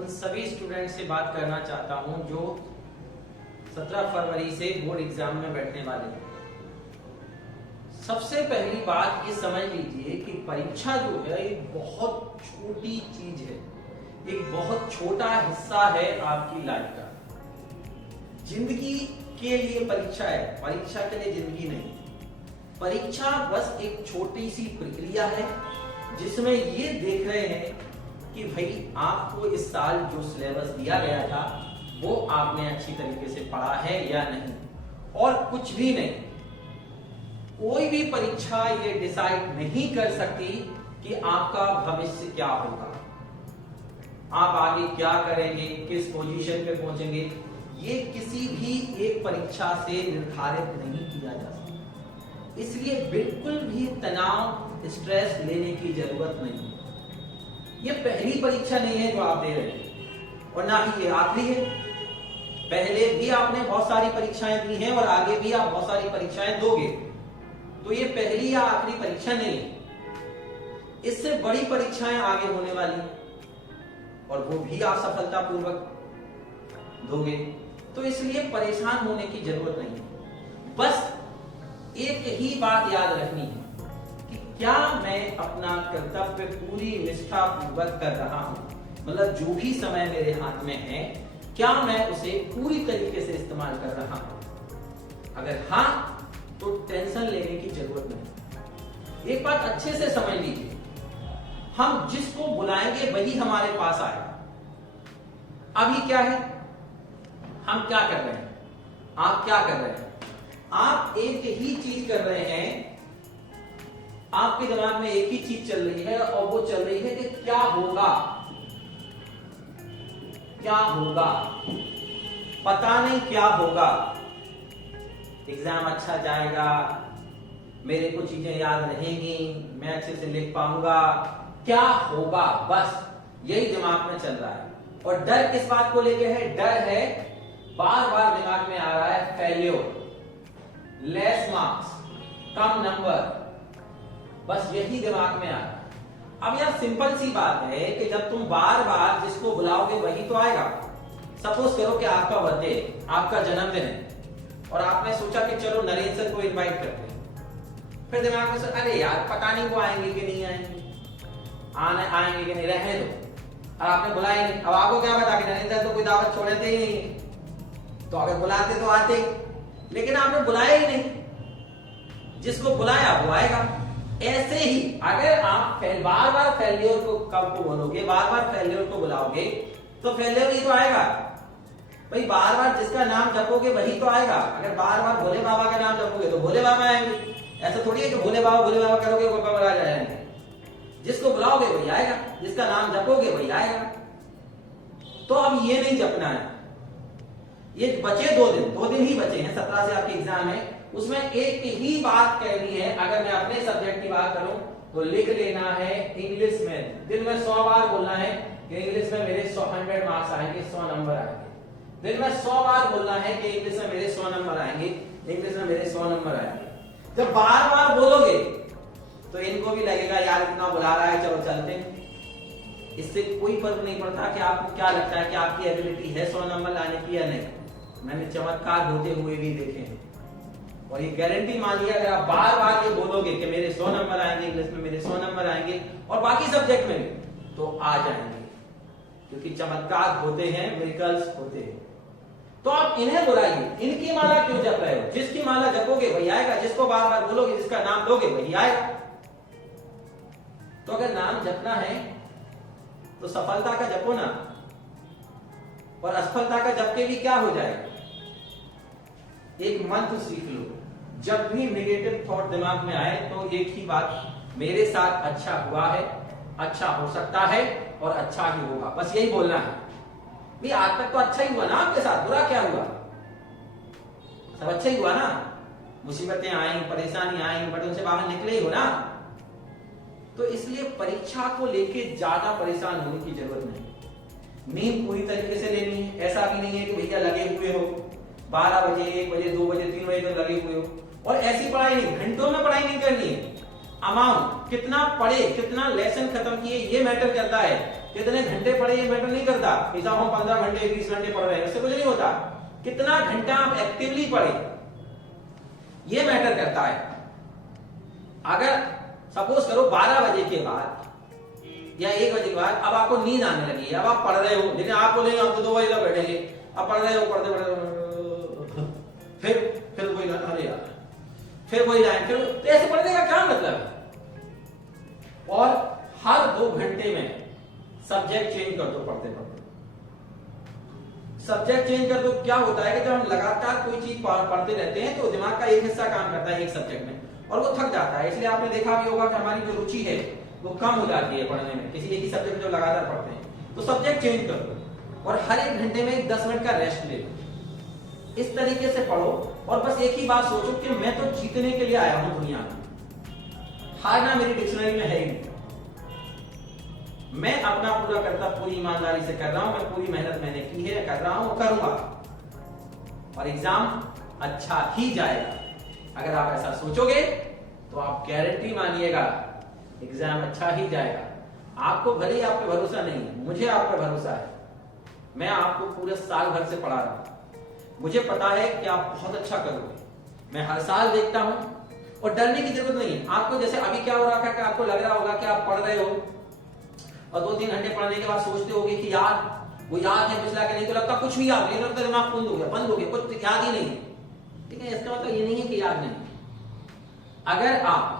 उन सभी स्टूडेंट से बात करना चाहता हूं जो 17 फरवरी से बोर्ड एग्जाम में बैठने वाले हैं। सबसे पहली बात ये समझ लीजिए कि परीक्षा जो है एक बहुत छोटी चीज है, एक बहुत छोटा हिस्सा है आपकी लाइफ का। जिंदगी के लिए परीक्षा है, परीक्षा के लिए जिंदगी नहीं। परीक्षा बस एक छोटी सी प्रक्रिया है जिसमें ये देख रहे हैं कि भाई आपको इस साल जो सिलेबस दिया गया था वो आपने अच्छी तरीके से पढ़ा है या नहीं, और कुछ भी नहीं। कोई भी परीक्षा ये डिसाइड नहीं कर सकती कि आपका भविष्य क्या होगा, आप आगे क्या करेंगे, किस पोजीशन पे पहुंचेंगे। ये किसी भी एक परीक्षा से निर्धारित नहीं किया जा सकता। इसलिए बिल्कुल भी तनाव, स्ट्रेस लेने की जरूरत नहीं। ये पहली परीक्षा नहीं है जो आप दे रहे हैं, और ना ही ये आखिरी है। पहले भी आपने बहुत सारी परीक्षाएं दी हैं और आगे भी आप बहुत सारी परीक्षाएं दोगे, तो ये पहली या आखिरी परीक्षा नहीं है। इससे बड़ी परीक्षाएं आगे होने वाली हैं और वो भी आप सफलतापूर्वक दोगे, तो इसलिए परेशान होने की जरूरत नहीं है। बस एक ही बात याद रखनी है कि क्या मैं अपना कर्तव्य पूरी निष्ठा पूर्वक कर रहा हूं, मतलब जो भी समय मेरे हाथ में है क्या मैं उसे पूरी तरीके से इस्तेमाल कर रहा हूं। अगर हां, तो टेंशन लेने की जरूरत नहीं। एक बात अच्छे से समझ लीजिए, हम जिसको बुलाएंगे वही हमारे पास आएगा। अभी क्या है, हम क्या कर रहे हैं, आप क्या कर रहे हैं? आप एक ही चीज कर रहे हैं, आपके दिमाग में एक ही चीज चल रही है, और वो चल रही है कि क्या होगा, क्या होगा, पता नहीं क्या होगा। एग्जाम अच्छा जाएगा, मेरे को चीजें याद रहेंगी, मैं अच्छे से लिख पाऊंगा, क्या होगा, बस यही दिमाग में चल रहा है। और डर किस बात को लेके है? डर है, बार बार दिमाग में आ रहा है फेल्योर, लेस मार्क्स, कम नंबर, बस यही दिमाग में आ रहा है। अब यार सिंपल सी बात है कि जब तुम बार बार जिसको बुलाओगे वही तो आएगा। सपोज करो कि आपका बर्थडे, आपका जन्मदिन है, और आपने सोचा कि चलो नरेंद्र सर को इनवाइट करते हैं। फिर दिमाग में से अरे यार पता नहीं वो आएंगे कि नहीं आएंगे, आएंगे कि नहीं, रहने दो। और आपने बुलाया नहीं। अब आपको क्या पता कि नरेंद्र सर तो कोई दावत छोड़ते ही नहीं है, तो अगर बुलाते तो आते ही, लेकिन आपने बुलाया ही नहीं। जिसको बुलाया वो आएगा। ऐसे ही अगर आप बार बार फेल्योर को बोलोगे, बार बार फेल्योर को बुलाओगे, तो फेल्योर ही तो आएगा। भाई बार बार जिसका नाम जपोगे वही तो आएगा। अगर बार बार भोले बाबा का नाम जपोगे तो भोले बाबा आएंगे। ऐसा थोड़ी है कि भोले बाबा करोगे वो बाबा आ जाएंगे। जिसको बुलाओगे वही आएगा, जिसका नाम जपोगे वही आएगा। तो अब ये नहीं जपना है। ये बचे 2 दिन ही बचे हैं, 17 से आपके एग्जाम है। उसमें एक ही बात कहनी है। अगर मैं अपने सब्जेक्ट की बात करूं तो लिख लेना है इंग्लिश में, दिन में 100 बार बोलना है कि इंग्लिश में मेरे 100 मार्क्स आएंगे, 100 नंबर आएंगे। दिन में 100 बार बोलना है कि इंग्लिश में मेरे 100 नंबर आएंगे, इंग्लिश में मेरे 100 नंबर आएंगे। जब बार बार बोलोगे तो इनको भी लगेगा यार इतना बुला रहा है, चलो चलते हैं। इससे कोई फर्क नहीं पड़ता कि आपको क्या लगता है कि आपकी एबिलिटी है 100 नंबर लाने की या नहीं। मैंने चमत्कार होते हुए भी देखे हैं, और ये गारंटी मान लिया अगर आप बार बार ये बोलोगे कि मेरे 100 नंबर आएंगे, इंग्लिश में मेरे 100 नंबर आएंगे, और बाकी सब्जेक्ट में भी, तो आ जाएंगे। क्योंकि चमत्कार होते हैं, मिरेकल्स होते हैं। तो आप इन्हें बुलाइए। इनकी माला क्यों जप रहे हो? जिसकी माला जपोगे वही आएगा, जिसको बार बार बोलोगे, जिसका नाम लोगे वही आएगा। तो अगर नाम जपना है तो सफलता का जपो ना, और असफलता का जप के भी क्या हो जाएगा। एक मंत्र सीख लो, जब भी नेगेटिव थॉट दिमाग में आए तो एक ही बात, मेरे साथ अच्छा हुआ है, अच्छा हो सकता है, और अच्छा ही होगा, बस यही बोलना है। भाई आज तक तो अच्छा ही हुआ ना आपके साथ, बुरा क्या हुआ? सब अच्छा ही हुआ ना। मुसीबतें आई, परेशानी आई, बट उनसे बाहर निकले ही हो ना। तो इसलिए परीक्षा को लेके ज्यादा परेशान होने की जरूरत नहीं। नींद पूरी तरीके से लेनी है। ऐसा भी नहीं है कि भैया लगे हुए हो 12 बजे, 1 बजे, 2 बजे, 3 बजे तक लगे हुए हो, और ऐसी पढ़ाई नहीं, घंटों में पढ़ाई नहीं करनी है। अमाउंट कितना पढ़े, कितना लेसन खत्म किए, ये मैटर करता है। कितने घंटे पढ़े ये मैटर नहीं करता। ऐसा हम 15 घंटे 20 घंटे पढ़ रहे हैं, इससे कुछ नहीं होता। कितना घंटा आप एक्टिवली पढ़े ये मैटर करता है। अगर सपोज करो 12 बजे के बाद या 1 बजे के बाद अब आपको नींद आने लगी है, अब आप पढ़ रहे हो, लेकिन आप बोलेंगे हम तो 2 बजे तक बैठेंगे, अब पढ़ रहे हो, पढ़ते पढ़ते फिर वही लाइन, अरे यार फिर वही लाइन, फिर तो ऐसे पढ़ने का क्या मतलब है। और हर 2 घंटे में सब्जेक्ट चेंज कर दो पढ़ते पढ़ते। सब्जेक्ट चेंज कर दो, क्या होता है कि जब हम लगातार कोई चीज पढ़ते रहते हैं तो दिमाग का एक हिस्सा काम करता है एक सब्जेक्ट में और वो थक जाता है। इसलिए आपने देखा भी होगा कि हमारी जो रुचि है वो कम हो जाती है पढ़ने में, किसी एक ही सब्जेक्ट जो लगातार पढ़ते हैं। तो सब्जेक्ट चेंज कर दो और हर 1 घंटे में 10 मिनट का रेस्ट ले लो। इस तरीके से पढ़ो और बस एक ही बात सोचो कि मैं तो जीतने के लिए आया हूं दुनिया में, हारना मेरी डिक्शनरी में है ही नहीं। मैं अपना पूरा करता पूरी ईमानदारी से कर रहा हूं, मैं पूरी मेहनत मैंने की है, कर रहा हूं, करूंगा और एग्जाम अच्छा ही जाएगा। अगर आप ऐसा सोचोगे तो आप गारंटी मानिएगा एग्जाम अच्छा ही जाएगा। आपको भले ही आप पे भरोसा नहीं है, मुझे आप पे भरोसा है। मैं आपको पूरे साल भर से पढ़ा रहा हूं, मुझे पता है कि आप बहुत अच्छा करोगे। मैं हर साल देखता हूं और डरने की जरूरत नहीं है आपको। जैसे अभी क्या हो रहा है कि आपको लग रहा होगा कि आप पढ़ रहे हो और 2-3 घंटे पढ़ने के बाद सोचते होगे कि यार वो याद है पिछला, के नहीं तो लगता कुछ भी याद नहीं, लगता दिमाग बंद हो गया, कुछ याद ही नहीं है। ठीक है, इसका मतलब ये नहीं है कि याद नहीं। अगर आप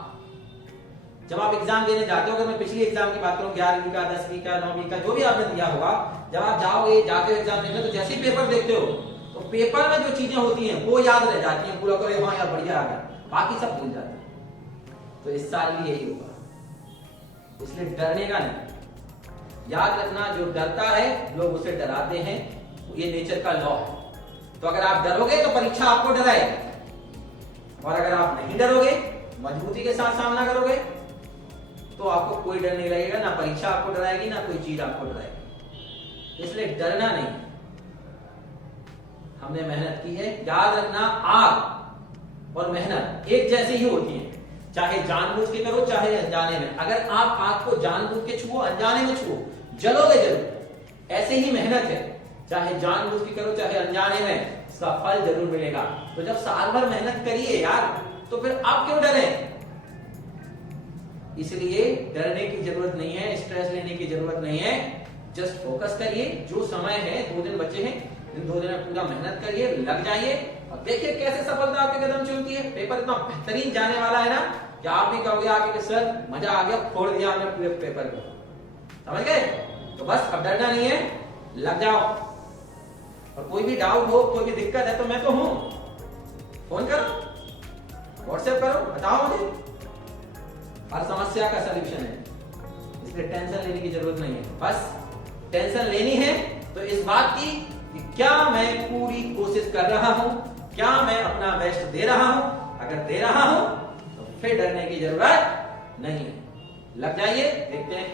जब आप एग्जाम देने जाते हो, अगर मैं पिछली एग्जाम की बात करूं 11वीं का 10वीं का 9वीं का जो भी आपने दिया होगा, जब आप जाते हो एग्जाम देने तो जैसे ही पेपर देखते हो तो पेपर में जो चीजें होती हैं वो याद रह जाती हैं, पूरा करो हाँ यार बढ़िया आ गया, बाकी सब भूल जाते हैं। तो इस साल भी यही होगा, इसलिए डरने का नहीं। याद रखना, जो डरता है लोग उसे डराते हैं, ये नेचर का लॉ है। तो अगर आप डरोगे तो परीक्षा आपको डराएगी और अगर आप नहीं डरोगे, मजबूती के साथ सामना करोगे तो आपको कोई डर नहीं लगेगा, ना परीक्षा आपको डराएगी ना कोई चीज आपको डराएगी। इसलिए डरना नहीं, हमने मेहनत की है। याद रखना आग और मेहनत एक जैसी ही होती है, चाहे जानबूझ के करो चाहे अनजाने में। अगर आप आग को जानबूझ के छुओ अनजाने में छुओ, जलोगे जरूर। ऐसे ही मेहनत है, चाहे जानबूझ के करो चाहे अनजाने में, इसका फल जरूर मिलेगा। तो जब साल भर मेहनत करिए यार, तो फिर आप क्यों डरे। इसलिए डरने की जरूरत नहीं है, स्ट्रेस लेने की जरूरत नहीं है। जस्ट फोकस करिए, जो समय है 2 दिन बचे हैं, इन 2 दिन में पूरा मेहनत करिए, लग जाइए और देखिए कैसे सफलता आपके कदम चुनती है। पेपर इतना बेहतरीन जाने वाला है ना कि आप भी कहोगे आगे कि सर मजा आ गया, फोड़ दिया हमने पूरे पेपर को। समझ गए? तो बस अब डरना नहीं है, लग जाओ। और कोई भी डाउट हो, कोई भी दिक्कत है तो मैं तो हूं, फोन करो, व्हाट्सएप करो, बताओ मुझे। हर समस्या का सलूशन है, इसलिए टेंशन लेने की जरूरत नहीं है। बस टेंशन लेनी है तो इस बात की कि क्या मैं पूरी कोशिश कर रहा हूं, क्या मैं अपना बेस्ट दे रहा हूं। अगर दे रहा हूं तो फिर डरने की जरूरत नहीं है। लग जाइए, देखते हैं।